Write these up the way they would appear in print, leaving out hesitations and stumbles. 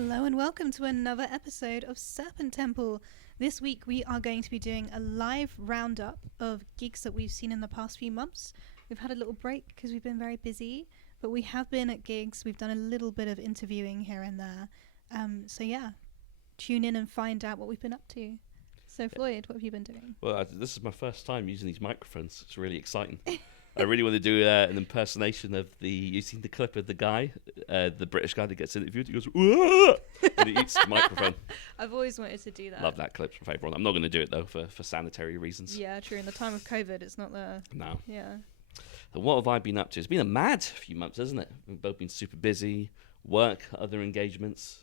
Hello and welcome to another episode of Serpent Temple. This week we are going to be doing a live roundup of gigs that we've seen in the past few months. We've had a little break because we've been very busy, but we have been at gigs. We've done a little bit of interviewing here and there. So yeah, tune in and find out what we've been up to. So Floyd, what have you been doing? Well, this is my first time using these microphones. It's really exciting. I really want to do an impersonation of you've seen the clip of the guy, the British guy that gets interviewed. He goes, "Whoa!" and he eats the microphone. I've always wanted to do that. Love that clip, my favourite one. I'm not going to do it, though, for sanitary reasons. Yeah, true. In the time of COVID, it's not there. No. Yeah. So what have I been up to? It's been a mad few months, hasn't it? We've both been super busy. Work, other engagements,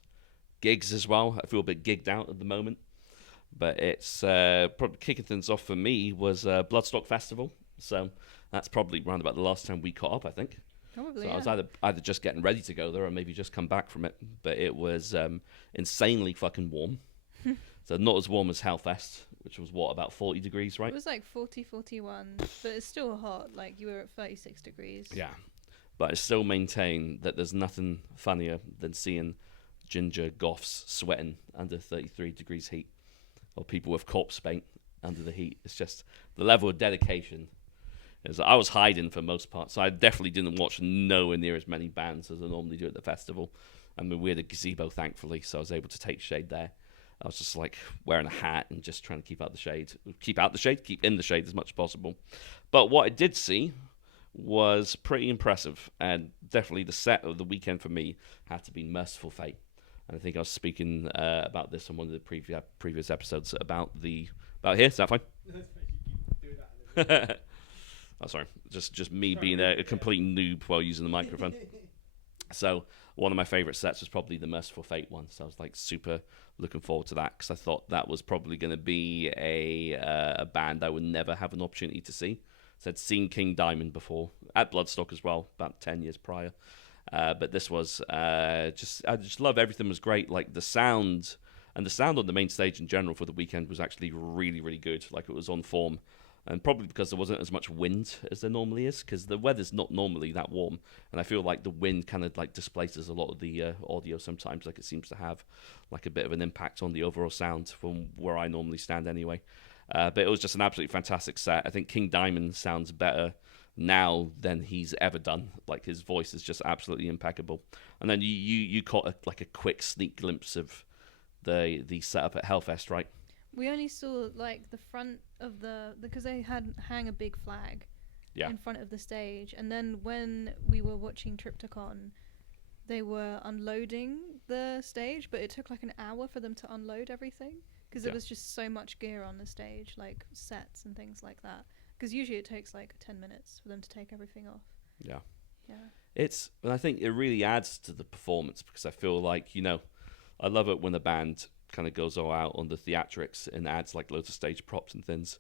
gigs as well. I feel a bit gigged out at the moment. But it's probably kicking things off for me was Bloodstock Festival. So that's probably around about the last time we caught up, I think. Probably, so yeah. I was either just getting ready to go there or maybe just come back from it. But it was insanely fucking warm. So not as warm as Hellfest, which was, about 40 degrees, right? It was like 40, 41, but it's still hot. Like, you were at 36 degrees. Yeah. But I still maintain that there's nothing funnier than seeing ginger goths sweating under 33 degrees heat. Or people with corpse paint under the heat. It's just the level of dedication. I was hiding for most parts, so I definitely didn't watch nowhere near as many bands as I normally do at the festival. I mean, we had a gazebo, thankfully, so I was able to take shade there. I was just like wearing a hat and just trying to keep in the shade as much as possible. But what I did see was pretty impressive, and definitely the set of the weekend for me had to be Merciful Fate. And I think I was speaking about this on one of the previous episodes about here. Is that fine? Oh, sorry. Just me being a complete noob while using the microphone. So one of my favourite sets was probably the Merciful Fate one. So I was like super looking forward to that because I thought that was probably going to be a band I would never have an opportunity to see. So I'd seen King Diamond before at Bloodstock as well, about 10 years prior. But this was I just love everything was great. Like the sound on the main stage in general for the weekend was actually really, really good. Like it was on form. And probably because there wasn't as much wind as there normally is, because the weather's not normally that warm. And I feel like the wind kind of like displaces a lot of the audio sometimes. Like it seems to have like a bit of an impact on the overall sound from where I normally stand anyway. But it was just an absolutely fantastic set. I think King Diamond sounds better now than he's ever done. Like his voice is just absolutely impeccable. And then you caught a quick sneak glimpse of the setup at Hellfest, right? We only saw like the front of because they hang a big flag in front of the stage, and then when we were watching Triptychon, they were unloading the stage, but it took like an hour for them to unload everything because there was just so much gear on the stage, like sets and things like that. Because usually it takes like 10 minutes for them to take everything off. Yeah. And I think it really adds to the performance because I feel like, I love it when a band kind of goes all out on the theatrics and adds like loads of stage props and things.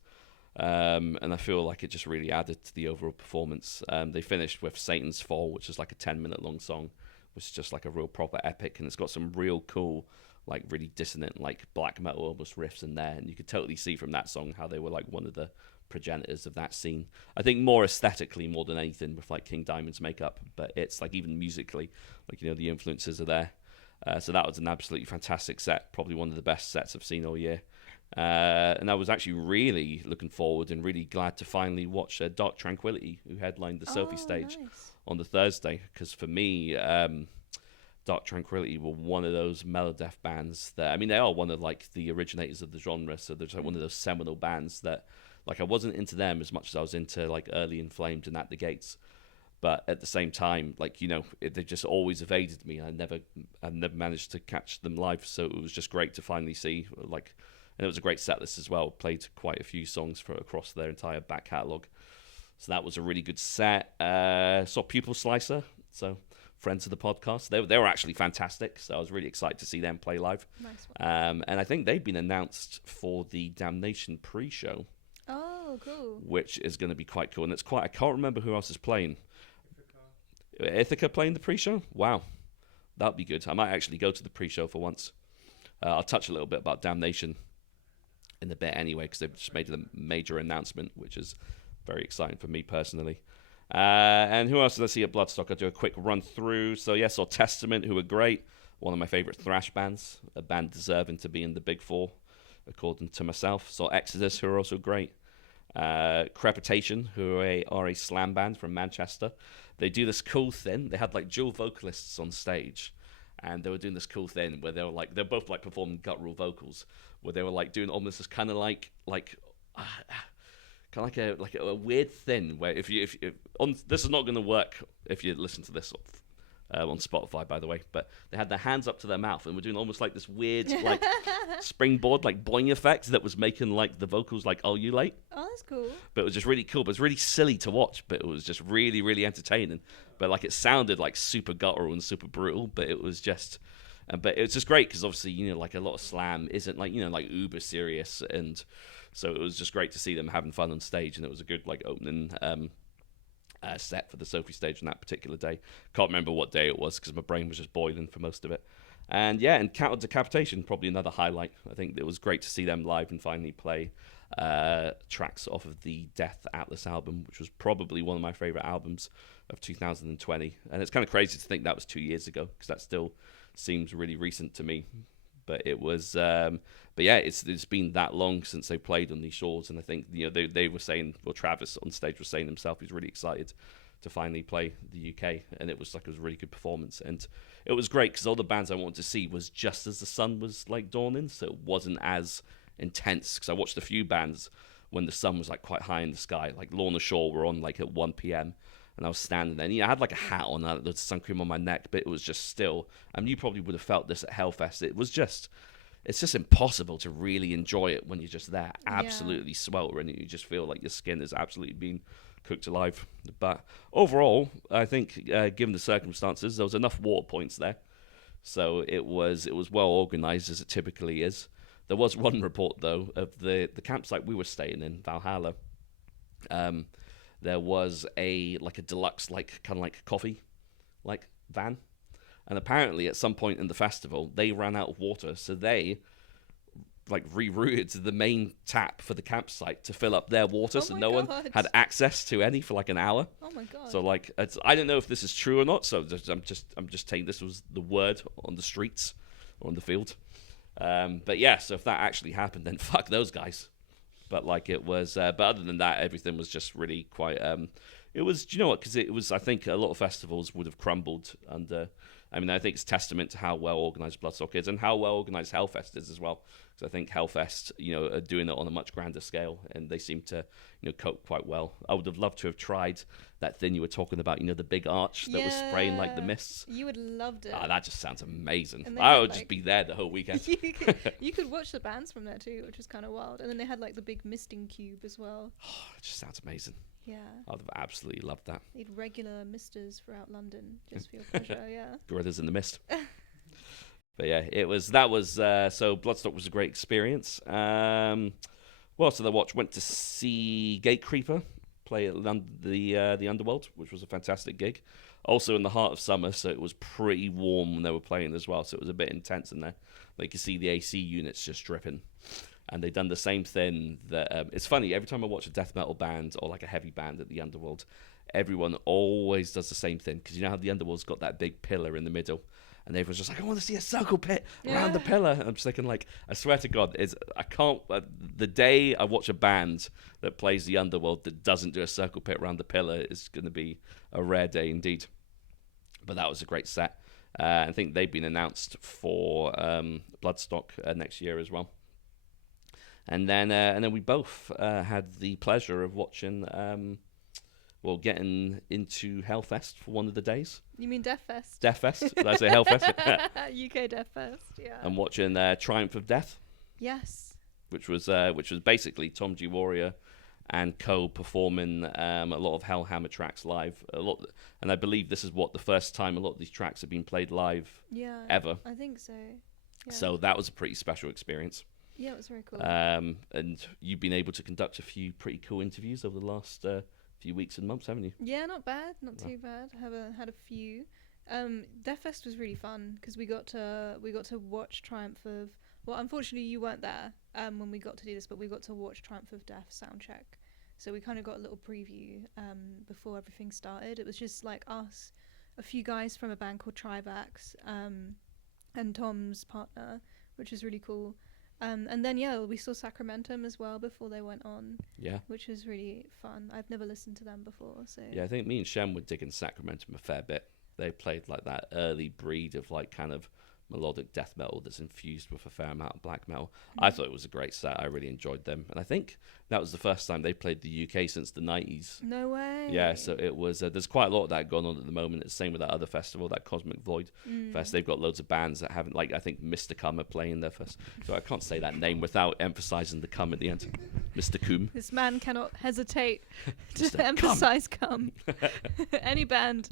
And I feel like it just really added to the overall performance. They finished with Satan's Fall, which is like a 10-minute long song, which is just like a real proper epic. And it's got some real cool, like really dissonant, like black metal almost riffs in there. And you could totally see from that song how they were like one of the progenitors of that scene. I think more aesthetically more than anything with like King Diamond's makeup, but it's like even musically, like, the influences are there. So that was an absolutely fantastic set, probably one of the best sets I've seen all year. And I was actually really looking forward and really glad to finally watch Dark Tranquillity, who headlined the Sophie stage on the Thursday. Because for me, Dark Tranquillity were one of those melodeath bands that, I mean, they are one of like the originators of the genre. So they're just like one of those seminal bands that, like, I wasn't into them as much as I was into like Early Inflamed and At the Gates. But at the same time, like, they just always evaded me. I never managed to catch them live. So it was just great to finally see, like, and it was a great set list as well. Played quite a few songs across their entire back catalogue. So that was a really good set. Saw Pupil Slicer, so friends of the podcast. They were actually fantastic. So I was really excited to see them play live. Nice one. And I think they've been announced for the Damnation pre-show. Oh, cool. Which is going to be quite cool. And I can't remember who else is playing. Ithaca playing the pre-show? Wow. That'd be good. I might actually go to the pre-show for once. I'll touch a little bit about Damnation in a bit anyway, because they've just made a major announcement, which is very exciting for me personally. And who else did I see at Bloodstock? I'll do a quick run through. So, yes, or Testament, who were great. one of my favorite thrash bands, a band deserving to be in the big four, according to myself. So Exodus, who are also great. Crepitation, who are a slam band from Manchester. They do this cool thing. They had like dual vocalists on stage, and they were doing this cool thing where they're both like performing guttural vocals, where they were like doing almost this kind of like a weird thing where if this is not going to work if you listen to this on Spotify, by the way, but they had their hands up to their mouth and were doing almost like this weird like springboard like boing effect that was making like the vocals like ululate. Oh, that's cool. But it was just really cool. But it was really silly to watch, but it was just really, really entertaining. But like it sounded like super guttural and super brutal, but it was just great because obviously, you know, like a lot of slam isn't like, you know, like uber serious, and so it was just great to see them having fun on stage, and it was a good like opening set for the Sophie stage on that particular day. Can't remember what day it was because my brain was just boiling for most of it. And yeah, and Counter Decapitation, probably another highlight. I think it was great to see them live and finally play tracks off of the Death Atlas album, which was probably one of my favorite albums of 2020. And it's kind of crazy to think that was 2 years ago because that still seems really recent to me. But it was, but yeah, it's been that long since they played on these shores, and I think, you know, they were saying, well, Travis on stage was saying himself he's really excited to finally play the UK, and it was a really good performance, and it was great because all the bands I wanted to see was just as the sun was like dawning, so it wasn't as intense. Because I watched a few bands when the sun was like quite high in the sky, like Lorna Shore were on like at 1 p.m. and I was standing there. And, you know, I had like a hat on, the sun cream on my neck, but it was just still. I mean, you probably would have felt this at Hellfest. It's just impossible to really enjoy it when you're just there, absolutely sweltering, and you just feel like your skin is absolutely being cooked alive. But overall, I think, given the circumstances, there was enough water points there, so it was well organized as it typically is. There was one report though of the campsite we were staying in, Valhalla. There was a deluxe kind of coffee van, and apparently at some point in the festival they ran out of water, so they rerouted the main tap for the campsite to fill up their water, so no one had access to any for an hour. Oh my god! So I don't know if this is true or not. So I'm just saying this was the word on the streets or on the field. But yeah, so if that actually happened, then fuck those guys. But it was, but other than that, everything was just really quite. It was, do you know what? Because it was, I think a lot of festivals would have crumbled under. I mean, I think it's testament to how well organized Bloodstock is and how well organized Hellfest is as well. Because I think Hellfest, are doing it on a much grander scale, and they seem to, cope quite well. I would have loved to have tried that thing you were talking about, the big arch that was spraying the mists. You would have loved it. Oh, that just sounds amazing. I would just be there the whole weekend. you could watch the bands from there too, which is kind of wild. And then they had the big misting cube as well. Oh, it just sounds amazing. Yeah. I'd have absolutely loved that. Need regular misters throughout London, just for your pleasure, yeah. Gorillas in the mist. But yeah, so Bloodstock was a great experience. What else did I watch? Went to see Gatecreeper play at the Underworld, which was a fantastic gig. Also in the heart of summer, so it was pretty warm when they were playing as well, so it was a bit intense in there. You could see the AC units just dripping. And they've done the same thing that... it's funny, every time I watch a death metal band or a heavy band at the Underworld, everyone always does the same thing. Because you know how the Underworld's got that big pillar in the middle? And everyone's just I want to see a circle pit around the pillar. And I'm just thinking, I swear to God, I can't... the day I watch a band that plays the Underworld that doesn't do a circle pit around the pillar is going to be a rare day indeed. But that was a great set. I think they've been announced for Bloodstock next year as well. And then we both had the pleasure of watching, getting into Hellfest for one of the days. You mean Deathfest? Deathfest. Did I say Hellfest? UK Deathfest, yeah. And watching Triumph of Death. Yes. Which was basically Tom G. Warrior and co performing a lot of Hellhammer tracks live. And I believe this is the first time a lot of these tracks have been played live. Yeah. Ever. I think so. Yeah. So that was a pretty special experience. Yeah, it was very cool. And you've been able to conduct a few pretty cool interviews over the last few weeks and months, haven't you? Yeah, not bad, not too bad. Had a few. Deathfest was really fun because we got to watch Triumph of. Well, unfortunately, you weren't there when we got to do this, but we got to watch Triumph of Death soundcheck. So we kind of got a little preview before everything started. It was just us, a few guys from a band called Trivax. and Tom's partner, which is really cool. And then we saw Sacramentum as well before they went on. Yeah. Which was really fun. I've never listened to them before, so. Yeah, I think me and Shem were digging Sacramentum a fair bit. They played like that early breed of like kind of melodic death metal that's infused with a fair amount of black metal. I thought it was a great set. I really enjoyed them, and I think that was the first time they played the UK since the 90s. No way. Yeah, so it was. There's quite a lot of that going on at the moment. It's the same with that other festival, that Cosmic Void Fest. They've got loads of bands that haven't, like I think Mr. Cum are playing their first. So I can't say that name without emphasising the cum at the end. Mr. Cum. This man cannot hesitate to emphasise cum. Any band.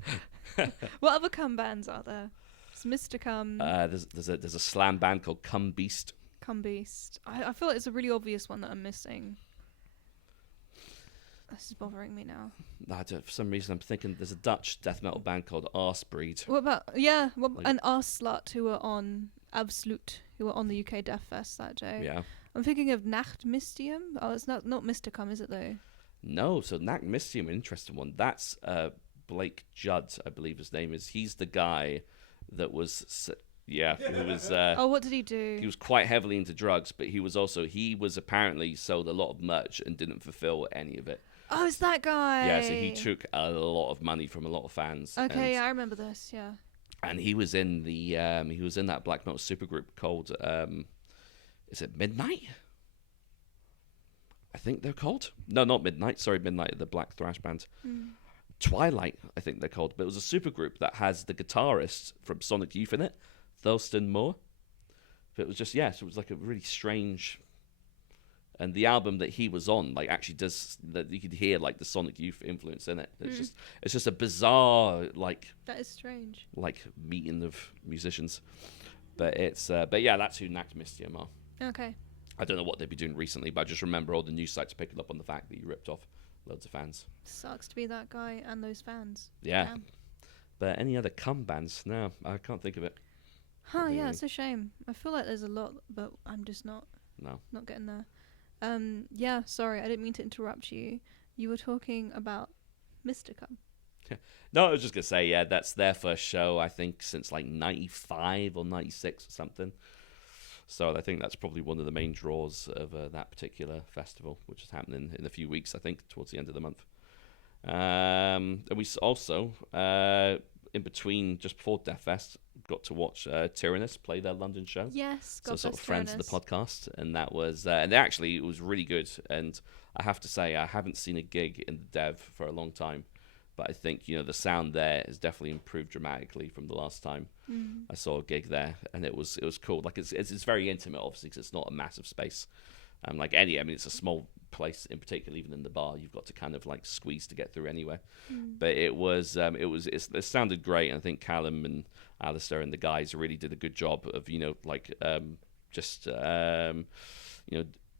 What other cum bands are there? It's Mr. Cum. There's a slam band called Cum Beast. Cum Beast. I feel like it's a really obvious one that I'm missing. This is bothering me now. For some reason, I'm thinking there's a Dutch death metal band called Arsebreed. What about and Arslut, who were on Absolute, who were on the UK Deathfest that day. Yeah. I'm thinking of Nachtmystium. Oh, it's not Mr. Cum, is it though? No, so Nachtmystium, an interesting one. That's Blake Judd, I believe his name is. He's the guy that was. Yeah, who was. What did he do? He was quite heavily into drugs, but he was apparently sold a lot of merch and didn't fulfill any of it. Oh, it's that guy. Yeah, so he took a lot of money from a lot of fans. Okay, I remember this. Yeah. And he was in that black metal supergroup called is it Midnight? I think they're called. No, not Midnight. Sorry, Midnight, the black thrash band. Twilight, I think they're called. But it was a supergroup that has the guitarist from Sonic Youth in it, Thurston Moore. But it was just, so it was like a really strange. And the album that he was on, like, actually does that. You could hear like the Sonic Youth influence in it. It's just a bizarre, like. That is strange. Like meeting of musicians, but that's who Nachtmystium are. Okay. I don't know what they've been doing recently, but I just remember all the news sites picking up on the fact that you ripped off loads of fans. Sucks to be that guy and those fans. Yeah. But any other cum bands? No, I can't think of it. Huh? Yeah, it's a shame. I feel like there's a lot, but I'm just not getting there. Sorry, I didn't mean to interrupt you. You were talking about Mr. Cum. No, I was just going to say, that's their first show, I think, since like 95 or 96 or something. So I think that's probably one of the main draws of that particular festival, which is happening in a few weeks, I think, towards the end of the month. And we also, in between, just before Deathfest, got to watch Tyrannus play their London show. Yes, so sort of friends of the podcast, and that was and actually it was really good. And I have to say, I haven't seen a gig in the Dev for a long time, but I think the sound there has definitely improved dramatically from the last time I saw a gig there, and it was cool. Like it's very intimate, obviously, because it's not a massive space. It's a small place in particular. Even in the bar, you've got to kind of like squeeze to get through anywhere. But it sounded great, and I think Callum and Alistair and the guys really did a good job of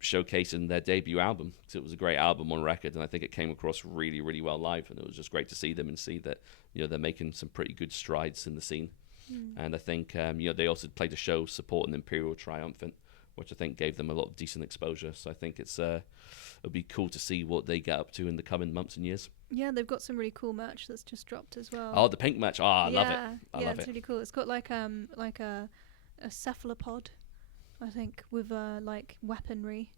showcasing their debut album. So it was a great album on record, and I think it came across really, really well live, and it was just great to see them and see that they're making some pretty good strides in the scene. And I think they also played a show supporting Imperial Triumphant, which I think gave them a lot of decent exposure. So I think it'll be cool to see what they get up to in the coming months and years. Yeah, they've got some really cool merch that's just dropped as well. Oh, the pink merch! I love it. I love it's really cool. It's got like a cephalopod, I think, with like weaponry.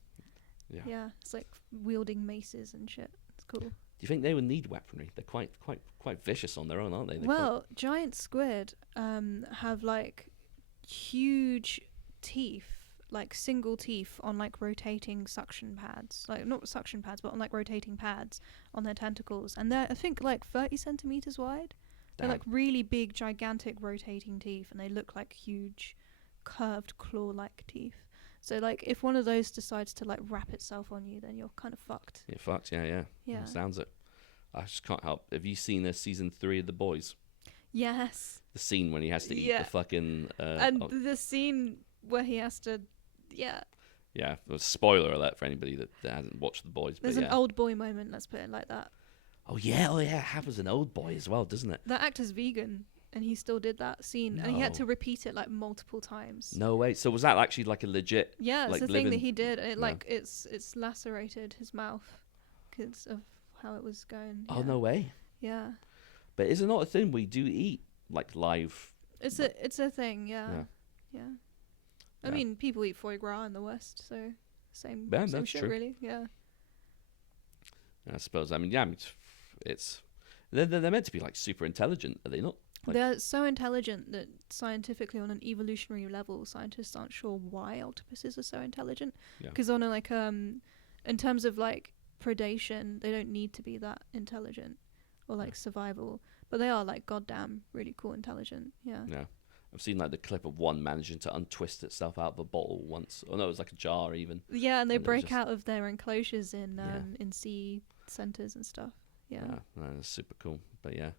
Yeah, it's like wielding maces and shit. It's cool. Do you think they would need weaponry? They're quite vicious on their own, aren't they? Giant squid have like huge teeth, like single teeth on like rotating suction pads, like not suction pads, but on like rotating pads on their tentacles, and they're I think like 30 centimeters wide. They're like really big, gigantic rotating teeth, and they look like huge, curved claw-like teeth. So, like, if one of those decides to, like, wrap itself on you, then you're kind of fucked. You're fucked, yeah. Sounds it. I just can't help. Have you seen season 3 of The Boys? Yes. The scene when he has to eat the fucking... the scene where he has to... Yeah. Yeah, spoiler alert for anybody that hasn't watched The Boys. There's an old boy moment, let's put it like that. Oh, yeah, it happens an old boy as well, doesn't it? That actor's vegan. And he still did that scene, and he had to repeat it like multiple times. No way. So was that actually like a legit? Yeah, it's the thing that he did. And it's lacerated his mouth because of how it was going. Oh no way. Yeah. But is it not a thing we do eat like live? It's a thing. Yeah. Yeah. I mean, people eat foie gras in the West, so same shit, true. Really. Yeah. I suppose. I mean, yeah. I mean, they're meant to be like super intelligent, are they not? Like, they're so intelligent that scientifically, on an evolutionary level, scientists aren't sure why octopuses are so intelligent. Because on a in terms of like predation, they don't need to be that intelligent, or like survival, but they are like goddamn really cool intelligent. Yeah. Yeah. I've seen like the clip of one managing to untwist itself out of a bottle once. Oh no, it was like a jar even. Yeah, and they break out of their enclosures in sea centers and stuff. Yeah. That's super cool. But yeah.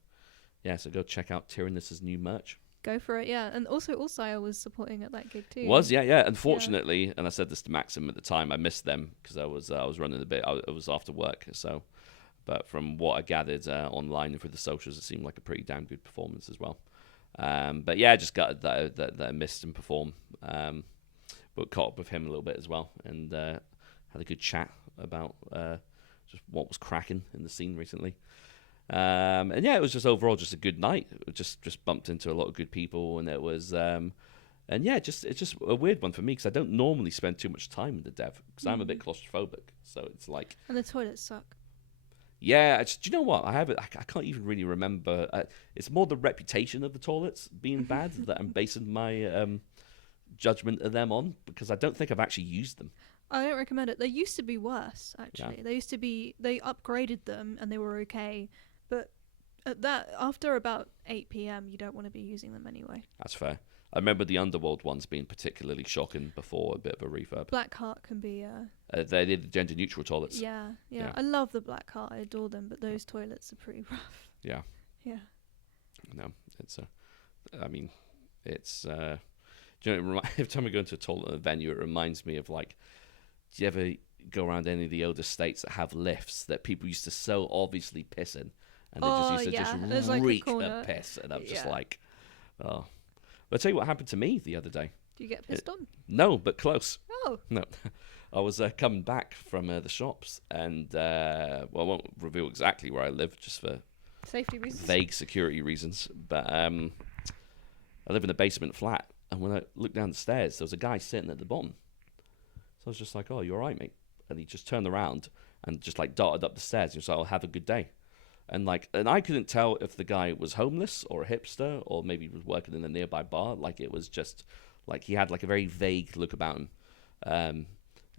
So go check out Tyrannus's new merch. Go for it, yeah. And also, Allsire was supporting at that gig too. Yeah. Unfortunately, and I said this to Maxim at the time, I missed them because I was running a bit. It was after work, so. But from what I gathered online and through the socials, it seemed like a pretty damn good performance as well. But yeah, I just got that I missed him perform. But caught up with him a little bit as well, and had a good chat about just what was cracking in the scene recently. And yeah, it was just overall just a good night. Just bumped into a lot of good people, and it was it's just a weird one for me because I don't normally spend too much time in the dev because I'm a bit claustrophobic. So it's like, and the toilets suck. Yeah, do you know what? I can't even really remember. It's more the reputation of the toilets being bad that I'm basing my judgment of them on, because I don't think I've actually used them. I don't recommend it. They used to be worse, actually. Yeah. They upgraded them and they were okay, but after about 8 p.m, you don't want to be using them anyway. That's fair. I remember the Underworld ones being particularly shocking before a bit of a refurb. Blackheart can be... they did the gender-neutral toilets. Yeah. I love the Blackheart. I adore them, but those toilets are pretty rough. Yeah. Yeah. No, it's... I mean, it's... do you know, every time I go into a toilet at a venue, it reminds me of, like... Do you ever go around any of the older states that have lifts that people used to so obviously piss in? And they just used to just reek of piss. And I'm just like... Oh... But I'll tell you what happened to me the other day. Do you get pissed on? No, but close. Oh. No. I was coming back from the shops, and I won't reveal exactly where I live just for safety reasons, vague security reasons. But I live in a basement flat, and when I looked down the stairs, there was a guy sitting at the bottom. So I was just like, "Oh, you all right, mate?" And he just turned around and just like darted up the stairs. He was like, "Oh, have a good day." And I couldn't tell if the guy was homeless or a hipster or maybe was working in a nearby bar. Like, it was just like he had like a very vague look about him.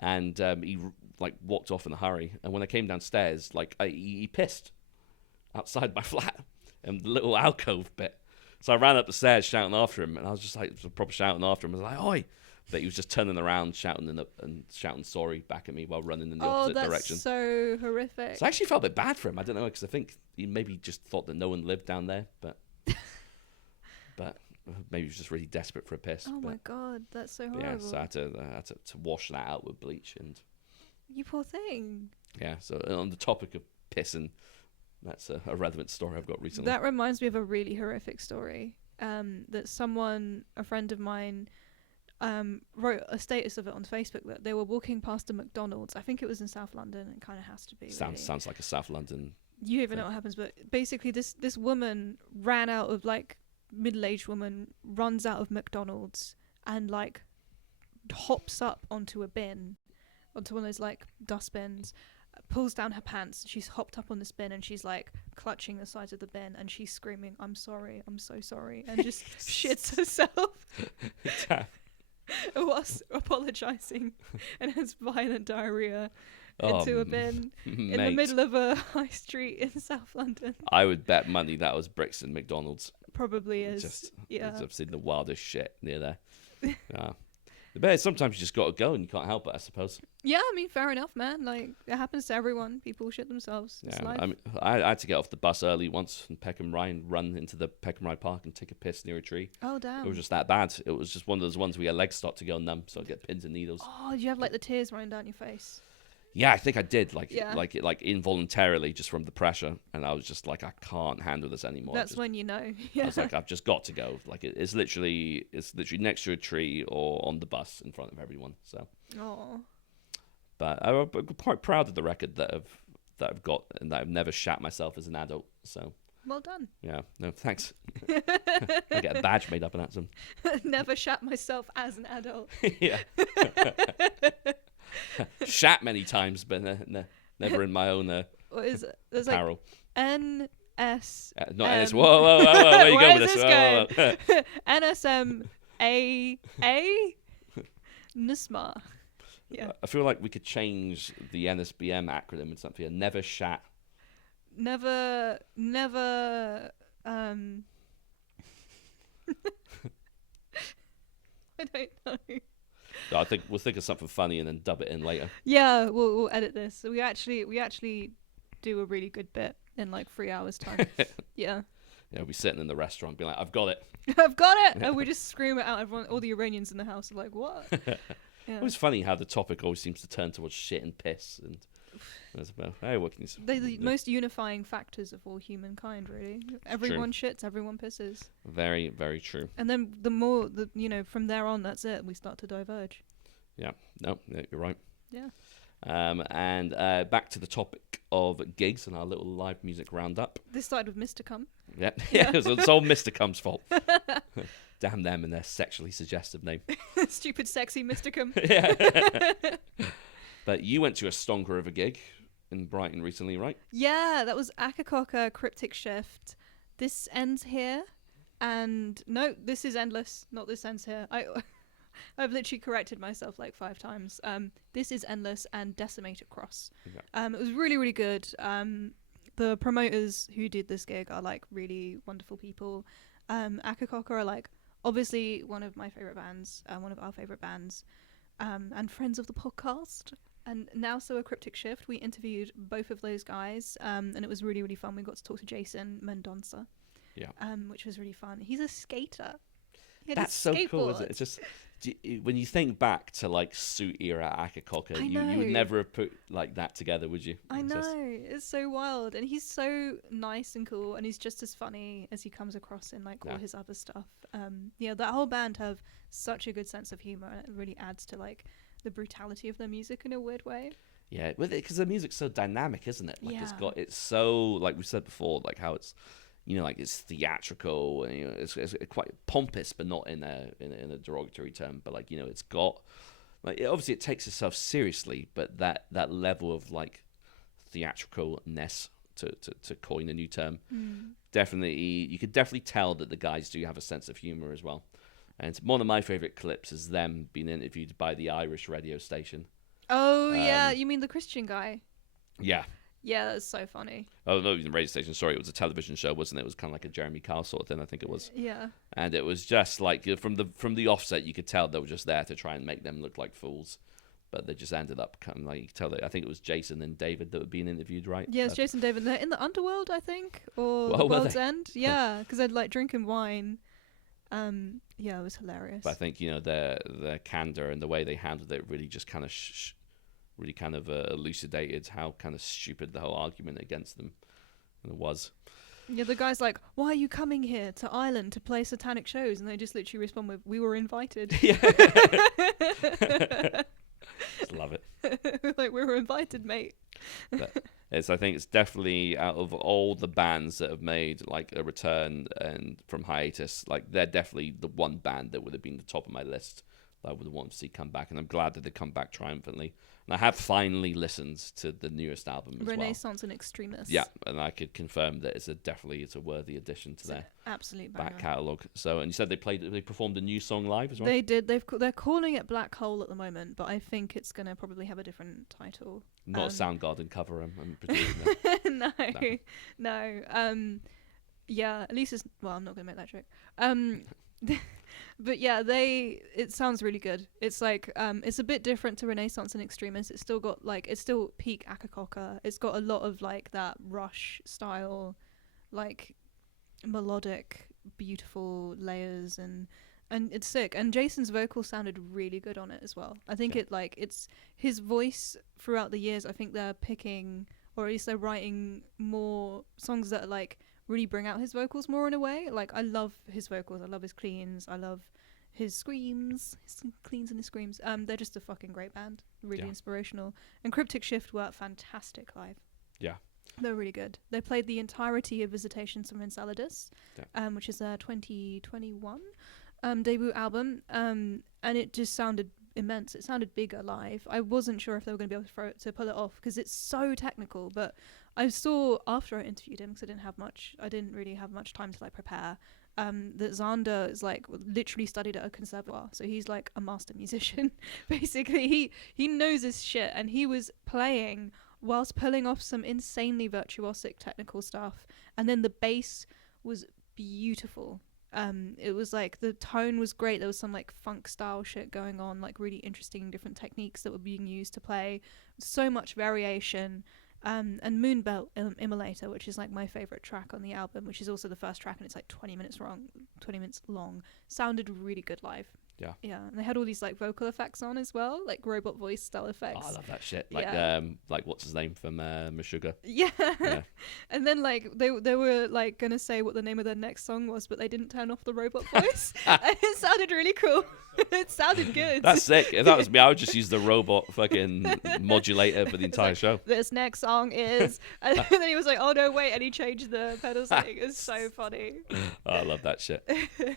He like walked off in a hurry. And when I came downstairs, like he pissed outside my flat in the little alcove bit. So I ran up the stairs shouting after him, and I was just like proper shouting after him. I was like, "Oi!" But he was just turning around, shouting and shouting sorry back at me while running in the opposite direction. Oh, that's so horrific. So I actually felt a bit bad for him. I don't know, because I think he maybe just thought that no one lived down there, but maybe he was just really desperate for a piss. Oh my god, that's so horrible. Yeah, so I had to wash that out with bleach, and you poor thing. Yeah. So on the topic of pissing, that's a relevant story I've got recently. That reminds me of a really horrific story. That a friend of mine. Wrote a status of it on Facebook that they were walking past a McDonald's. I think it was in South London. It kind of has to be. Sounds like a South London. You even know what happens, but basically, this woman ran out of middle-aged woman runs out of McDonald's and hops up onto a bin, onto one of those dustbins, pulls down her pants. She's hopped up on this bin and she's clutching the sides of the bin and she's screaming, "I'm sorry, I'm so sorry," and just shits herself. Was apologising and has violent diarrhea into a bin in the middle of a high street in South London. I would bet money that was Brixton McDonald's. Probably is. I've seen the wildest shit near there. But sometimes you just got to go and you can't help it, I suppose. Yeah, I mean, fair enough, man. It happens to everyone. People shit themselves. It's life. I mean, I had to get off the bus early once in Peckham Rye and run into the Peckham Rye Park and take a piss near a tree. Oh, damn. It was just that bad. It was just one of those ones where your legs start to go numb, so I get pins and needles. Oh, did you have the tears running down your face? Yeah, I think I did. Involuntarily, just from the pressure, and I was just like, I can't handle this anymore. That's when you know. Yeah. I was like, I've just got to go. It's literally next to a tree or on the bus in front of everyone. So. Oh. But I'm quite proud of the record that I've got, and that I've never shat myself as an adult. So. Well done. Yeah, no, thanks. I get a badge made up of that. Some. Never shat myself as an adult. Yeah. Shat many times, but never in my own what is it? There's apparel. Like NS. Not NS. Whoa. Where you going with this? Whoa. NSMAA NSMA. Yeah. I feel like we could change the NSBM acronym into something. Never shat. Never. I don't know. I think we'll think of something funny and then dub it in later. Yeah, we'll edit this. So we actually do a really good bit in like 3 hours time. Yeah. Yeah, we'll be sitting in the restaurant, being like, "I've got it, I've got it," and we just scream it out. Everyone, all the Iranians in the house are like, "What?" Yeah. It was funny how the topic always seems to turn towards shit and piss, and well, hey, what can you say? They're the most unifying factors of all humankind, really. Everyone shits, everyone pisses. Very, very true. And then from there on, that's it. We start to diverge. Yeah, no, you're right. Yeah. And back to the topic of gigs and our little live music roundup. This started with Mr. Cum. Yeah, it's all Mr. Cum's fault. Damn them and their sexually suggestive name. Stupid, sexy Mr. Cum. Yeah. But you went to a stonker of a gig in Brighton recently, right? Yeah, that was Akercocke Cryptic Shift. This ends here. And no, this is endless. Not this ends here. I've literally corrected myself like 5 times. This is endless and Decimated Cross. Yeah. It was really, really good. The promoters who did this gig are like really wonderful people. Akercocke are like obviously one of my favorite bands, one of our favorite bands, and friends of the podcast. And now so a Cryptic Shift. We interviewed both of those guys, and it was really, really fun. We got to talk to Jason Mendonça, which was really fun. He's a skater. That's so cool, isn't it? It's just when you think back to like suit era Akercocke, you would never have put like that together, would you? I know, it's so wild, and he's so nice and cool, and he's just as funny as he comes across in like all his other stuff. That whole band have such a good sense of humor, and it really adds to like the brutality of their music in a weird way. Yeah, because the music's so dynamic, isn't it? Like it's so like we said before, like how it's. Like it's theatrical and it's quite pompous, but not in a derogatory term. But like it's got like obviously it takes itself seriously, but that level of like theatricalness to coin a new term, definitely you could definitely tell that the guys do have a sense of humor as well. And one of my favorite clips is them being interviewed by the Irish radio station. Oh yeah, you mean the Christian guy? Yeah. Yeah, that's so funny. Oh, no, it was a radio station. Sorry, it was a television show, wasn't it? It was kind of like a Jeremy Kyle sort of thing, I think it was. Yeah. And it was just like, from the offset, you could tell they were just there to try and make them look like fools. But they just ended up kind of like, you could tell that, I think it was Jason and David that were being interviewed, right? Yeah, it's Jason and David. They're in the Underworld, I think, or World's End. Yeah, because they'd like drinking wine. Yeah, it was hilarious. But I think, their candor and the way they handled it really just kind of really kind of elucidated how kind of stupid the whole argument against them was. Yeah, the guy's like, "Why are you coming here to Ireland to play satanic shows?" And they just literally respond with, "We were invited." Yeah. Just love it. Like, we were invited, mate. But I think it's definitely out of all the bands that have made like a return and from hiatus, like they're definitely the one band that would have been the top of my list that I would have wanted to see come back, and I'm glad that they come back triumphantly. And I have finally listened to the newest album as well. Renaissance and Extremis. Yeah, and I could confirm that it's a worthy addition to their absolute back catalogue. So, and you said they performed a new song live as well? They did. They're calling it Black Hole at the moment, but I think it's going to probably have a different title. Not a Soundgarden cover, I'm presuming. No. Yeah, at least it's... Well, I'm not going to make that joke. But yeah, it sounds really good. It's like it's a bit different to Renaissance and Extremis. It's still got like it's still peak Akercocke. It's got a lot of like that Rush style, like melodic, beautiful layers, and it's sick. And Jason's vocal sounded really good on it as well. I think it's his voice throughout the years. I think they're picking, or at least they're writing more songs that are like really bring out his vocals more in a way. Like, I love his vocals. I love his cleans. I love his screams. His cleans and his screams. They're just a fucking great band. Really inspirational. And Cryptic Shift were fantastic live. Yeah. They're really good. They played the entirety of Visitations from Enceladus, which is their 2021 debut album, and it just sounded immense. It sounded bigger live. I wasn't sure if they were going to be able to pull it off because it's so technical, but I saw after I interviewed him, because I didn't really have much time to like prepare, that Xander is like literally studied at a conservatoire, so he's like a master musician. Basically, he knows his shit, and he was playing whilst pulling off some insanely virtuosic technical stuff, and then the bass was beautiful. It was like the tone was great. There was some like funk style shit going on, like really interesting different techniques that were being used to play. So much variation. And Moonbelt Immolator, which is like my favorite track on the album, which is also the first track, and it's like 20 minutes long, sounded really good live. Yeah, and they had all these like vocal effects on as well, like robot voice style effects. Oh, I love that shit. Like what's his name from Meshuggah? Yeah. And then like they were like gonna say what the name of their next song was, but they didn't turn off the robot voice. It sounded really cool. It sounded good. That's sick. If that was me, I would just use the robot fucking modulator for the entire show. This next song is, and then he was like, "Oh no, wait!" and he changed the pedals. It's so funny. Oh, I love that shit.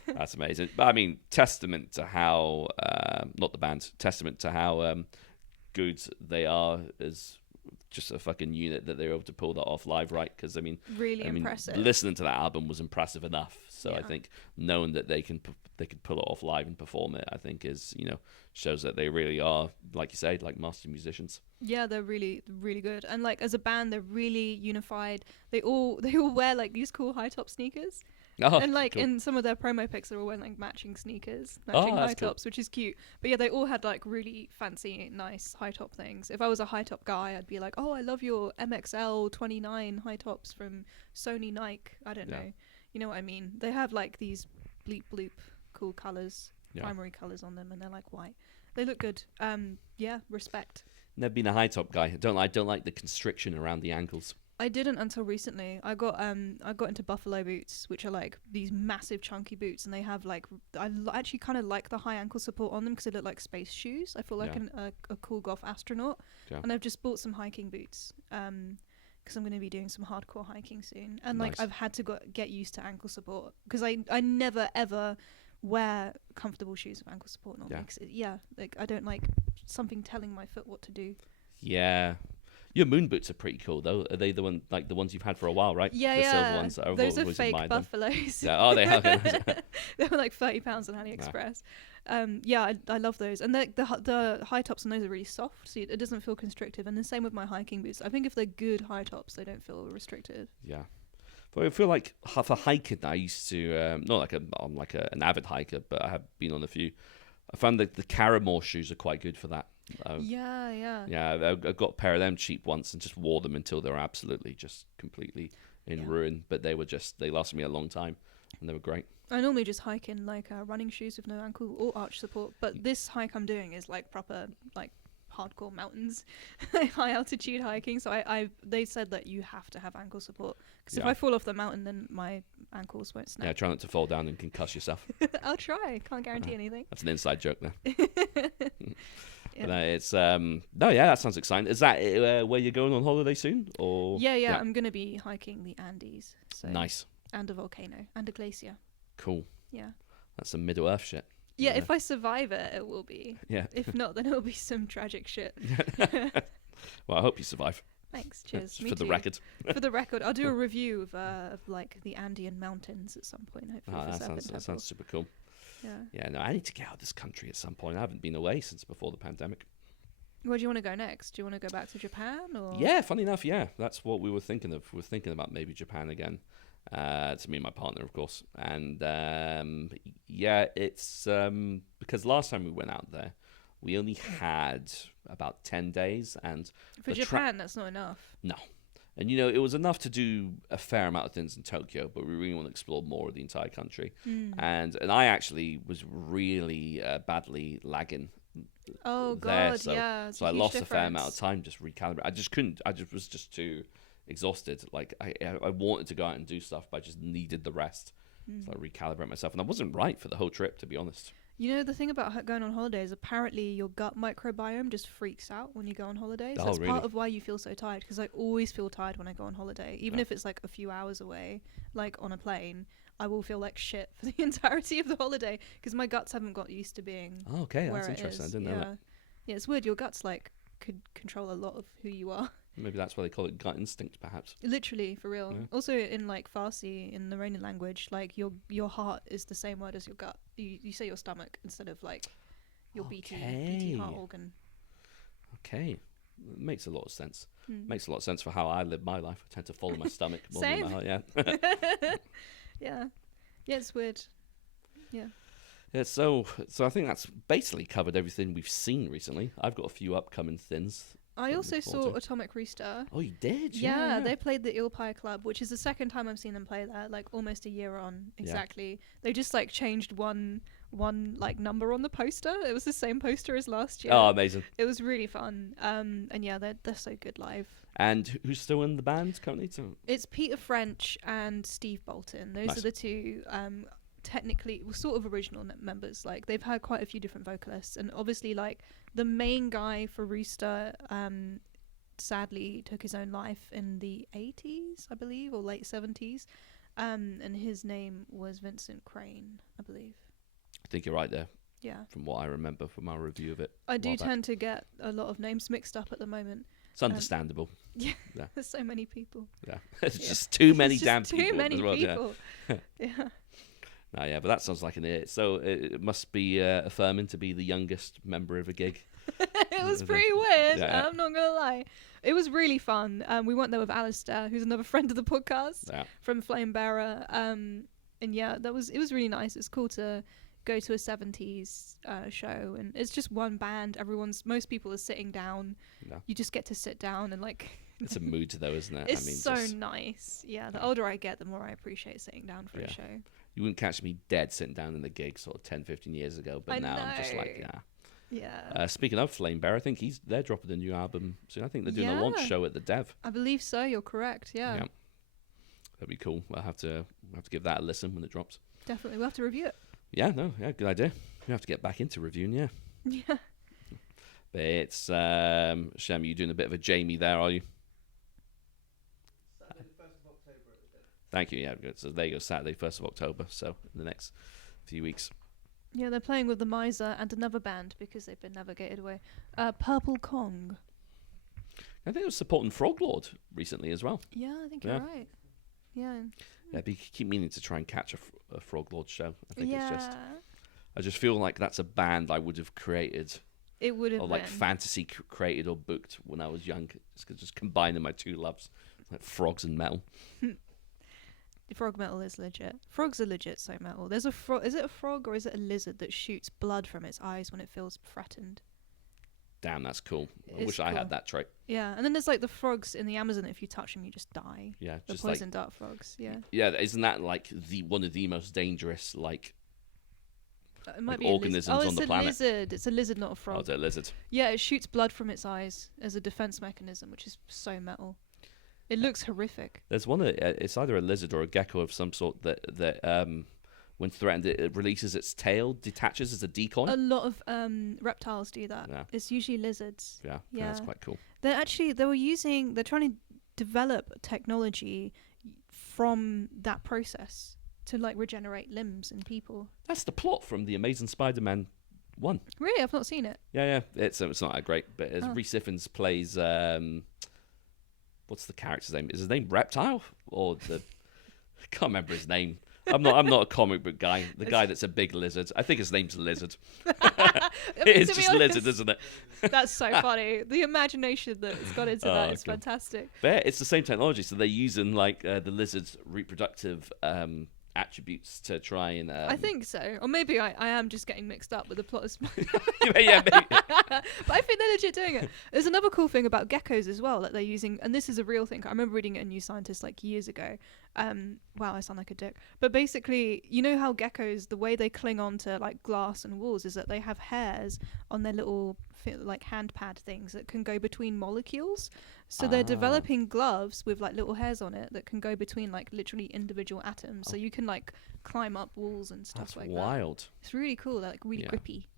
That's amazing. But I mean, testament to how not the band, testament to how good they are as just a fucking unit that they're able to pull that off live, right? Because I mean, impressive. Listening to that album was impressive enough. So I think knowing that they could pull it off live and perform it, I think is, shows that they really are, like you said, like master musicians. Yeah, they're really, really good. And like as a band, they're really unified. They all wear like these cool high top sneakers. Oh, and like cool. in some of their promo pics, they're all wearing like matching sneakers, matching high tops, which is cute. But yeah, they all had like really fancy, nice high top things. If I was a high top guy, I'd be like, oh, I love your MXL 29 high tops from Sony Nike. I don't know. You know what I mean? They have like these bleep bloop cool colors, primary colors on them, and they're like white. They look good. Respect. Never been a high top guy. I don't like the constriction around the ankles. I didn't until recently. I got into buffalo boots, which are like these massive chunky boots, and they have like actually kind of like the high ankle support on them because they look like space shoes. I feel like a cool goth astronaut, and I've just bought some hiking boots because I'm going to be doing some hardcore hiking soon, and like I've had to get used to ankle support because I never ever wear comfortable shoes with ankle support normally. Like I don't like something telling my foot what to do. Yeah. Your moon boots are pretty cool, though. Are they the ones you've had for a while, right? Yeah, the silver ones that those are fake buffaloes. Yeah, oh, they are. They were like £30 on AliExpress. I love those, and the high tops on those are really soft, so it doesn't feel constrictive. And the same with my hiking boots. I think if they're good high tops, they don't feel restricted. Yeah, but I feel like for hiking, I used to not like I'm like an avid hiker, but I have been on a few. I found that the Caramore shoes are quite good for that. Yeah, I got a pair of them cheap once and just wore them until they were absolutely just completely in ruin. But they lasted me a long time, and they were great. I normally just hike in like running shoes with no ankle or arch support, but this hike I'm doing is like proper like hardcore mountains, high altitude hiking. So they said that you have to have ankle support because if I fall off the mountain, then my ankles won't snap. Yeah, try not to fall down and concuss yourself. I'll try. Can't guarantee anything. That's an inside joke there. But it's that sounds exciting. Is that where you're going on holiday soon? Or yeah. I'm gonna be hiking the Andes. So nice. And a volcano and a glacier. Cool. Yeah. That's some Middle Earth shit. Yeah, if I survive it, it will be. Yeah. If not, then it'll be some tragic shit. Well, I hope you survive. Thanks. Cheers. For the record. For the record, I'll do a review of like the Andean mountains at some point. Hopefully, that sounds super cool. Yeah. Yeah. No, I need to get out of this country at some point. I haven't been away since before the pandemic. Where do you want to go next? Do you want to go back to Japan or? Yeah, funny enough, yeah, that's what we were thinking of. We're thinking about maybe Japan again. To me and my partner, of course. And it's because last time we went out there, we only had about 10 days, and for Japan, that's not enough. No. And, it was enough to do a fair amount of things in Tokyo, but we really want to explore more of the entire country. And I actually was really badly lagging. Oh, there, God, yeah. So I lost a fair amount of time just recalibrating. I just couldn't. I just was just too exhausted. Like, I wanted to go out and do stuff, but I just needed the rest. So I recalibrate myself. And I wasn't right for the whole trip, to be honest. You know, the thing about going on holiday is apparently your gut microbiome just freaks out when you go on holiday. So that's really? part of why you feel so tired, because I always feel tired when I go on holiday. Even if it's like a few hours away, like on a plane, I will feel like shit for the entirety of the holiday because my guts haven't got used to being okay, where that's interesting. I didn't know that. Yeah, it's weird. Your guts like could control a lot of who you are. Maybe that's why they call it gut instinct, perhaps. Literally, for real. Yeah. Also, in like Farsi, in the Iranian language, like your heart is the same word as your gut. You say your stomach instead of like your BT heart organ. Okay, makes a lot of sense. Makes a lot of sense for how I live my life. I tend to follow my stomach more than my heart. Yeah. Yeah, it's weird. Yeah. Yeah, so I think that's basically covered everything we've seen recently. I've got a few upcoming things. I also saw Atomic Rooster. Oh, you did? Yeah, they played the Eel Pie Club, which is the second time I've seen them play there, like almost a year on exactly. Yeah. They just like changed one like number on the poster. It was the same poster as last year. Oh, amazing. It was really fun. And yeah, they're so good live. And who's still in the band currently? It's Peter French and Steve Bolton. Those are the two technically sort of original members. Like they've had quite a few different vocalists, and obviously like the main guy for Rooster sadly took his own life in the 80s, I believe, or late 70s, and his name was Vincent Crane, I believe. I think you're right there. Yeah, from what I remember from our review of it. I do tend to get a lot of names mixed up at the moment. It's understandable. Yeah. There's so many people. Yeah, it's just too many damn people. Too many people. Yeah. No, yeah, but that sounds like an it. So it must be affirming to be the youngest member of a gig. It was pretty weird. Yeah. I'm not gonna lie. It was really fun. We went there with Alistair, who's another friend of the podcast from Flame Bearer. And yeah, it was really nice. It's cool to go to a 70s show, and it's just one band. Most people are sitting down. No. You just get to sit down and like. It's a mood though, isn't it? It's nice. Yeah, the older I get, the more I appreciate sitting down for a show. You wouldn't catch me dead sitting down in the gig sort of 10, 15 years ago, but now I'm just like, Yeah. Speaking of Flame Bear, I think they're dropping a new album soon. I think they're doing a launch show at the Dev. I believe so. You're correct. Yeah. That'd be cool. I'll have to give that a listen when it drops. Definitely, we'll have to review it. Yeah. No. Yeah. Good idea. We have to get back into reviewing. Yeah. Yeah. But it's Shem. You doing a bit of a Jamie there, are you? Saturday, 1st of October. Thank you. Yeah. Good. So there you go. Saturday, 1st of October. So in the next few weeks. Yeah, they're playing with the Miser and another band because they've been navigated away. Purple Kong. I think it was supporting Froglord recently as well. Yeah, I think you're right. Yeah. Yeah, keep meaning to try and catch a Froglord show. I think I just feel like that's a band I would have created. It would have or like fantasy created or booked when I was young. Just combining my two loves, like frogs and metal. Frog metal is legit. Frogs are legit so metal. There's a frog. Is it a frog or is it a lizard that shoots blood from its eyes when it feels threatened? Damn, that's cool. I wish I had that trait. Yeah, and then there's like the frogs in the Amazon that if you touch them, you just die. Yeah, the just poison dart frogs. Yeah. Yeah, isn't that like one of the most dangerous it might be organisms on the planet? It's a lizard. It's a lizard, not a frog. Oh, it's a lizard. Yeah, it shoots blood from its eyes as a defense mechanism, which is so metal. It looks horrific. There's one. It's either a lizard or a gecko of some sort that when threatened, it releases its tail, detaches as a decoy. A lot of reptiles do that. Yeah. It's usually lizards. Yeah, that's quite cool. They're trying to develop technology from that process to like regenerate limbs in people. That's the plot from the Amazing Spider-Man 1. Really, I've not seen it. Yeah. It's not that great, but as Rhys Ifans plays. What's the character's name? Is his name Reptile or I can't remember his name. I'm not a comic book guy. The guy that's a big lizard. I think his name's Lizard. It is just honest, Lizard, isn't it? That's so funny. The imagination that's got into that is fantastic. But it's the same technology, so they're using like the lizard's reproductive attributes to try and I think so, or maybe I am just getting mixed up with the plot of yeah, maybe. But I think they're legit doing it. There's another cool thing about geckos as well that they're using, and this is a real thing. I remember reading it in New Scientist like years ago. Wow, I sound like a dick, but basically, you know how geckos, the way they cling on to like glass and walls is that they have hairs on their little like hand pad things that can go between molecules. So they're developing gloves with like little hairs on it that can go between like literally individual atoms. So you can like climb up walls and stuff like that. That's wild. It's really cool. They're like really grippy.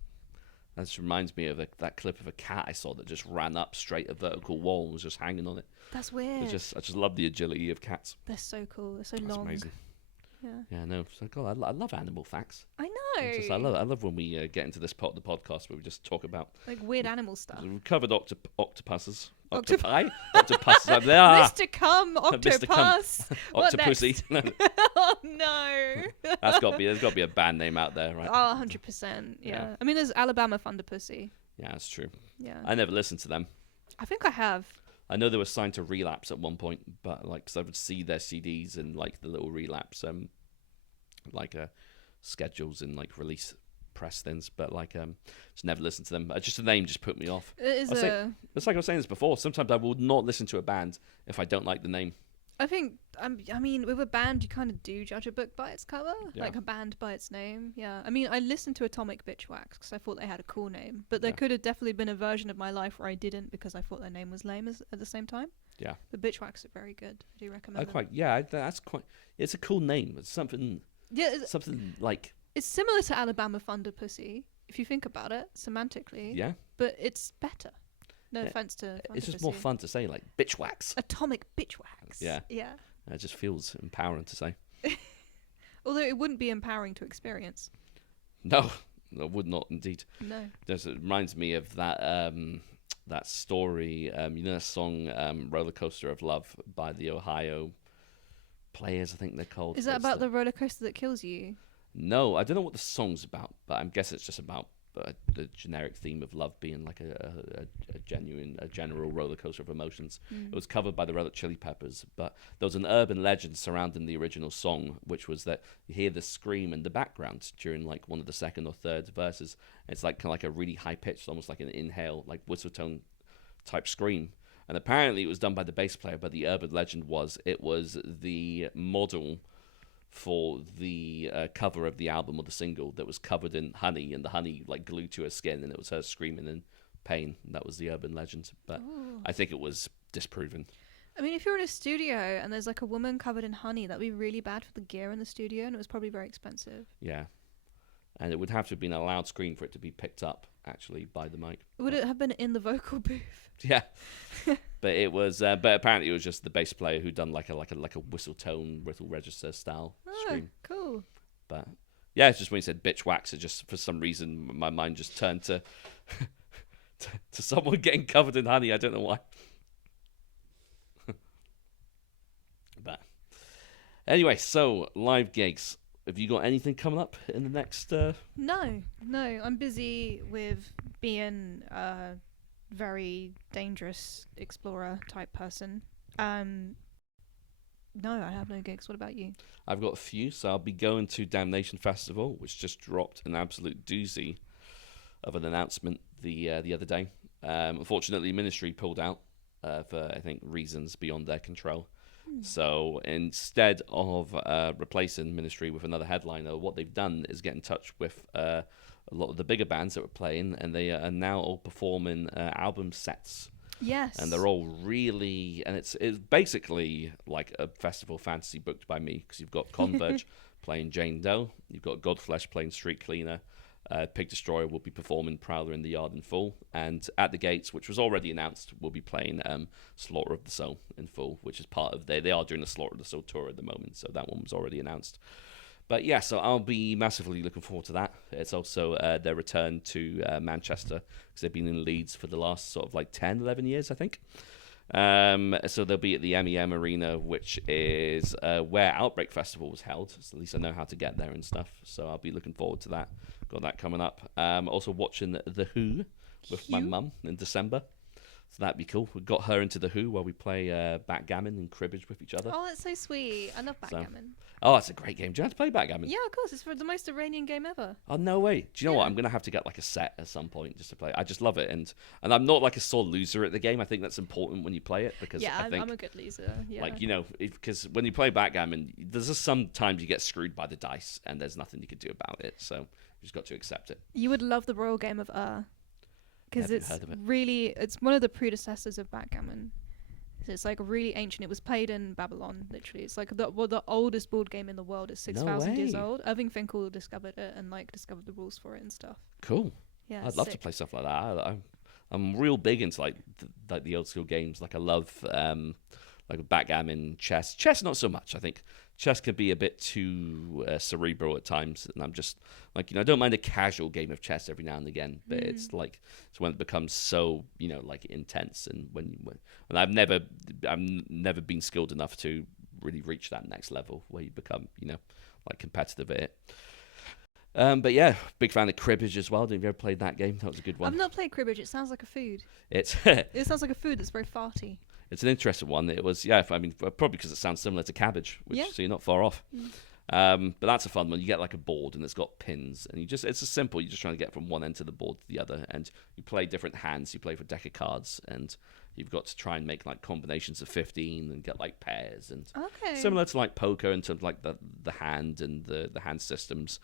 That just reminds me of that clip of a cat I saw that just ran up straight a vertical wall and was just hanging on it. That's weird. I just love the agility of cats. They're so cool. They're so long. That's amazing. Yeah, no. So God, I love animal facts. I know. I love when we get into this part of the podcast where we just talk about like weird animal stuff. We've covered octopuses. Octopuses. Mr. Cum Octopus. Octopussy. Oh no. There's got to be a band name out there, right? Oh, 100%. Yeah. I mean, there's Alabama Thunderpussy. Yeah, that's true. Yeah. I never listened to them. I think I have. I know they were signed to Relapse at one point, but like, cause I would see their CDs and like the little Relapse, schedules and like release press things, but like, just never listened to them. Just the name just put me off. It's like I was saying this before. Sometimes I will not listen to a band if I don't like the name. I think, I mean, with a band, you kind of do judge a book by its cover, like a band by its name. Yeah. I mean, I listened to Atomic Bitchwax because I thought they had a cool name, but there could have definitely been a version of my life where I didn't because I thought their name was lame at the same time. Yeah. But Bitchwax are very good. I do recommend that's quite, it's a cool name. It's something, something like... It's similar to Alabama Thunderpussy, if you think about it, semantically. Yeah. But it's better. No offense to Thunderpussy. It's just more fun to say, like, Bitchwax. Atomic Bitchwax. Yeah. Yeah. It just feels empowering to say. Although it wouldn't be empowering to experience. No, it would not indeed. No. It reminds me of that that story, that song Roller Coaster of Love by the Ohio Players, I think they're called. Is that about the roller coaster that kills you? No, I don't know what the song's about, but I guess it's just about the generic theme of love being like a general roller coaster of emotions. It was covered by the Red Hot Chili Peppers, but there was an urban legend surrounding the original song, which was that you hear the scream in the background during like one of the second or third verses. It's like kind of like a really high pitched, almost like an inhale, like whistle tone type scream. And apparently it was done by the bass player, but the urban legend was it was the model for the cover of the album or the single that was covered in honey, and the honey like glued to her skin, and it was her screaming in pain. That was the urban legend, but I think it was disproven. I mean, if you're in a studio and there's like a woman covered in honey, that'd be really bad for the gear in the studio, and it was probably very expensive. Yeah, and it would have to have been a loud scream for it to be picked up actually by the mic. Would it have been in the vocal booth? Yeah. But it was, but apparently it was just the bass player who done like a whistle tone, whistle register style scream. Cool. But yeah, it's just when you said bitch wax, it just for some reason my mind just turned to to someone getting covered in honey. I don't know why. But anyway, so live gigs. Have you got anything coming up in the next? No. I'm busy with being very dangerous explorer type person. No, I have no gigs. What about you? I've got a few, so I'll be going to Damnation Festival, which just dropped an absolute doozy of an announcement the other day. Unfortunately, Ministry pulled out for I think reasons beyond their control. So instead of replacing Ministry with another headliner, what they've done is get in touch with a lot of the bigger bands that were playing, and they are now all performing album sets. Yes. And they're all really, and it's basically like a festival fantasy booked by me, because you've got Converge playing Jane Doe, you've got Godflesh playing Street Cleaner, Pig Destroyer will be performing Prowler in the Yard in full, and At the Gates, which was already announced, will be playing Slaughter of the Soul in full, which is part of they are doing a Slaughter of the Soul tour at the moment, so that one was already announced. But yeah, so I'll be massively looking forward to that. It's also their return to Manchester, because they've been in Leeds for the last sort of like 10, 11 years, I think. So they'll be at the MEM Arena, which is where Outbreak Festival was held. So at least I know how to get there and stuff. So I'll be looking forward to that. Got that coming up. Also watching The Who with my mum in December. So that'd be cool. We got her into The Who while we play backgammon and cribbage with each other. Oh, that's so sweet. I love backgammon. Oh, it's a great game. Do you have to play backgammon? Yeah, of course. It's the most Iranian game ever. Oh, no way. Do you know what? I'm going to have to get like a set at some point just to play. I just love it. And I'm not like a sore loser at the game. I think that's important when you play it, because I think, I'm a good loser. Yeah. Like, because when you play backgammon, there's just sometimes you get screwed by the dice and there's nothing you can do about it. So you just got to accept it. You would love the royal game of because it's one of the predecessors of backgammon. It's like really ancient. It was played in Babylon, literally. It's like the oldest board game in the world. It's 6,000 years old. Irving Finkel discovered it and like discovered the rules for it and stuff. Cool. Yeah, I'd love to play stuff like that. I'm real big into like the old school games. Like I love like backgammon, chess. Chess not so much. I think chess could be a bit too cerebral at times, and I'm just like, I don't mind a casual game of chess every now and again, but it's when it becomes so like intense, and and I've never been skilled enough to really reach that next level where you become like competitive at it. But yeah, big fan of cribbage as well. Have you ever played that game? That was a good one. I've not played cribbage. It sounds like a food. It sounds like a food that's very farty. It's an interesting one. It was, probably because it sounds similar to cabbage, so you're not far off. But that's a fun one. You get like a board and it's got pins, and it's just simple. You're just trying to get from one end of the board to the other, and you play different hands. You play for a deck of cards, and you've got to try and make like combinations of 15 and get like pairs, and similar to like poker in terms of like the hand and the hand systems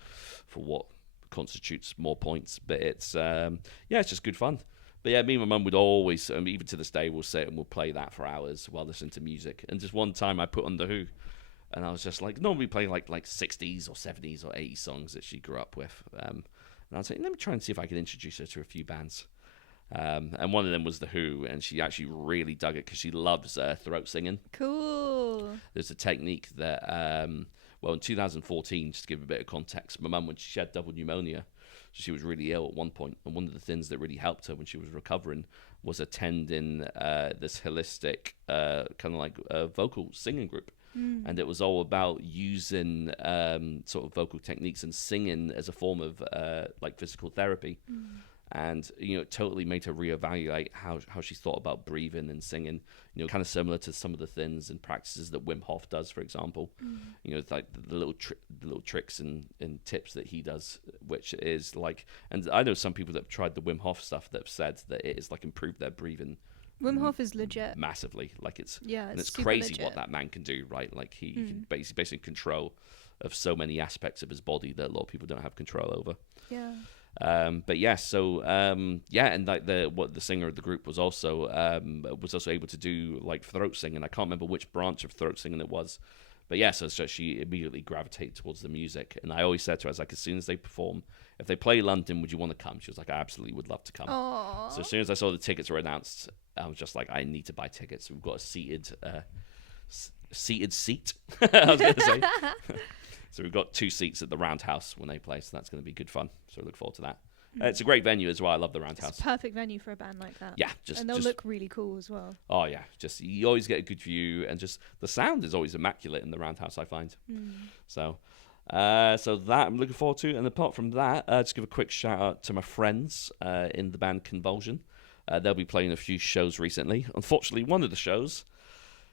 for what constitutes more points. But it's it's just good fun. But yeah, me and my mum would always, even to this day, we'll sit and we'll play that for hours while listening to music. And just one time I put on The Who, and I was just like, normally playing like 60s or 70s or 80s songs that she grew up with. And I was like, let me try and see if I can introduce her to a few bands. And one of them was The Who, and she actually really dug it because she loves throat singing. Cool. There's a technique that, in 2014, just to give a bit of context, my mum, when she had double pneumonia, so she was really ill at one point, and one of the things that really helped her when she was recovering was attending this holistic kind of like vocal singing group. And it was all about using sort of vocal techniques and singing as a form of like physical therapy. And it totally made her reevaluate how she thought about breathing and singing. Kind of similar to some of the things and practices that Wim Hof does, for example. It's like the little tricks and tips that he does, which is like. And I know some people that have tried the Wim Hof stuff that have said that it has like improved their breathing. Wim Hof is legit massively. Like it's it's crazy legit. What that man can do, right? Like he can basically control of so many aspects of his body that a lot of people don't have control over. Yeah. And like the singer of the group was also able to do like throat singing. I can't remember which branch of throat singing it was, but so she immediately gravitated towards the music. And I always said to her, I was like, as soon as they perform, if they play London, would you want to come? She was like, I absolutely would love to come. Aww. So as soon as I saw the tickets were announced, I was just like, I need to buy tickets. We've got a seated seat. I was going to say. So we've got 2 seats at the Roundhouse when they play, so that's going to be good fun. So I look forward to that. It's a great venue as well. I love the Roundhouse. It's a perfect venue for a band like that. Yeah, and they'll look really cool as well. Oh yeah, just you always get a good view, and just the sound is always immaculate in the Roundhouse, I find. So that I'm looking forward to. And apart from that, just give a quick shout out to my friends in the band Convulsion. They'll be playing a few shows recently. Unfortunately, one of the shows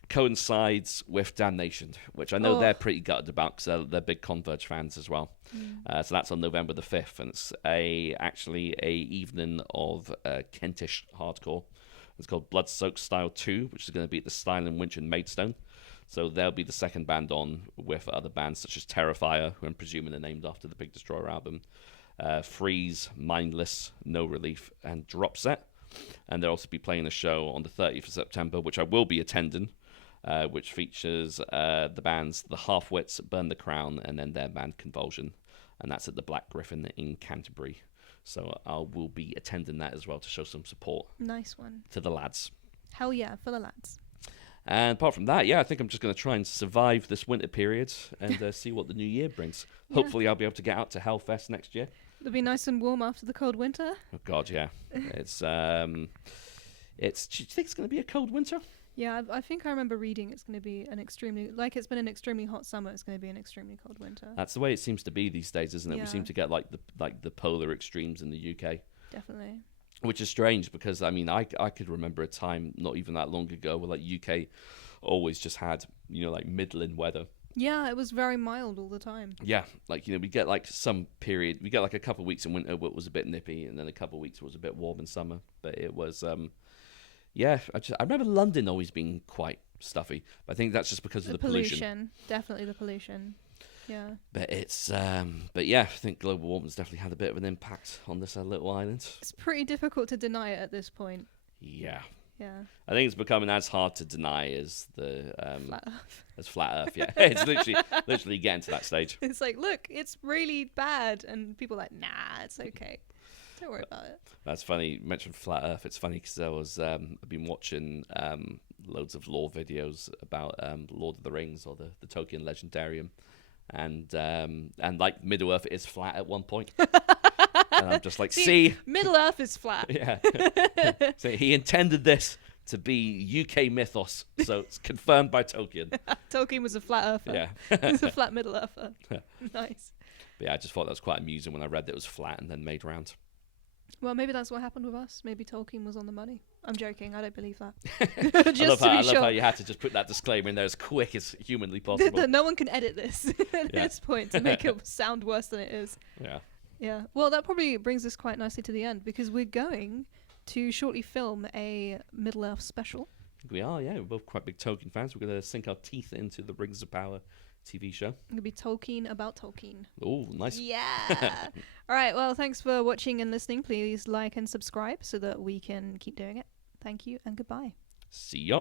coincides with Damnation, which I know they're pretty gutted about because they're big Converge fans as well. So that's on November the 5th, and it's actually a evening of Kentish hardcore. It's called Bloodstock Style 2, which is going to be at the Style and Winch and Maidstone. So they'll be the second band on, with other bands such as Terrifier, who I'm presuming are named after the Big Destroyer album, Freeze, Mindless, No Relief, and Drop Set. And they'll also be playing a show on the 30th of September, which I will be attending, which features the bands The Halfwits, Burn the Crown, and then their band Convulsion. And that's at the Black Griffin in Canterbury. So I will be attending that as well to show some support. Nice one. To the lads. Hell yeah, for the lads. And apart from that, I think I'm just going to try and survive this winter period and see what the new year brings. Hopefully I'll be able to get out to Hellfest next year. It'll be nice and warm after the cold winter. Oh God, yeah. It's do you think it's going to be a cold winter? Yeah, I think I remember reading it's going to be it's been an extremely hot summer. It's going to be an extremely cold winter. That's the way it seems to be these days, isn't it? Yeah. We seem to get like the polar extremes in the UK. Definitely. Which is strange because I could remember a time not even that long ago where like UK always just had like middling weather. Yeah, it was very mild all the time. Yeah, like we get like some period, we get like a couple of weeks in winter where it was a bit nippy, and then a couple of weeks was a bit warm in summer. But it was I remember London always being quite stuffy. But I think that's just because of the pollution. Definitely the pollution. Yeah. But it's but yeah, I think global warming's definitely had a bit of an impact on this little island. It's pretty difficult to deny it at this point. Yeah. Yeah. I think it's becoming as hard to deny as the Flat Earth. as flat Earth. Yeah, it's literally getting to that stage. It's like, look, it's really bad, and people are like, nah, it's okay. Don't worry about it. That's funny. You mentioned flat Earth. It's funny because I was I've been watching loads of lore videos about Lord of the Rings or the Tolkien Legendarium, and like Middle Earth is flat at one point. And I'm just like, see, Middle Earth is flat. Yeah. So he intended this to be UK mythos, so it's confirmed by Tolkien. Tolkien was a flat earther. Yeah. He was a flat Middle Earther. Nice. But yeah, I just thought that was quite amusing when I read that it was flat and then made round. Well, maybe that's what happened with us. Maybe Tolkien was on the money. I'm joking. I don't believe that. I love how you had to just put that disclaimer in there as quick as humanly possible. No one can edit this at this point to make it sound worse than it is. Yeah. Yeah. Well, that probably brings us quite nicely to the end because we're going to shortly film a Middle Earth special. We are, yeah. We're both quite big Tolkien fans. We're going to sink our teeth into the Rings of Power TV show. It's going to be Tolkien about Tolkien. Oh, nice. Yeah. All right. Well, thanks for watching and listening. Please like and subscribe so that we can keep doing it. Thank you and goodbye. See ya.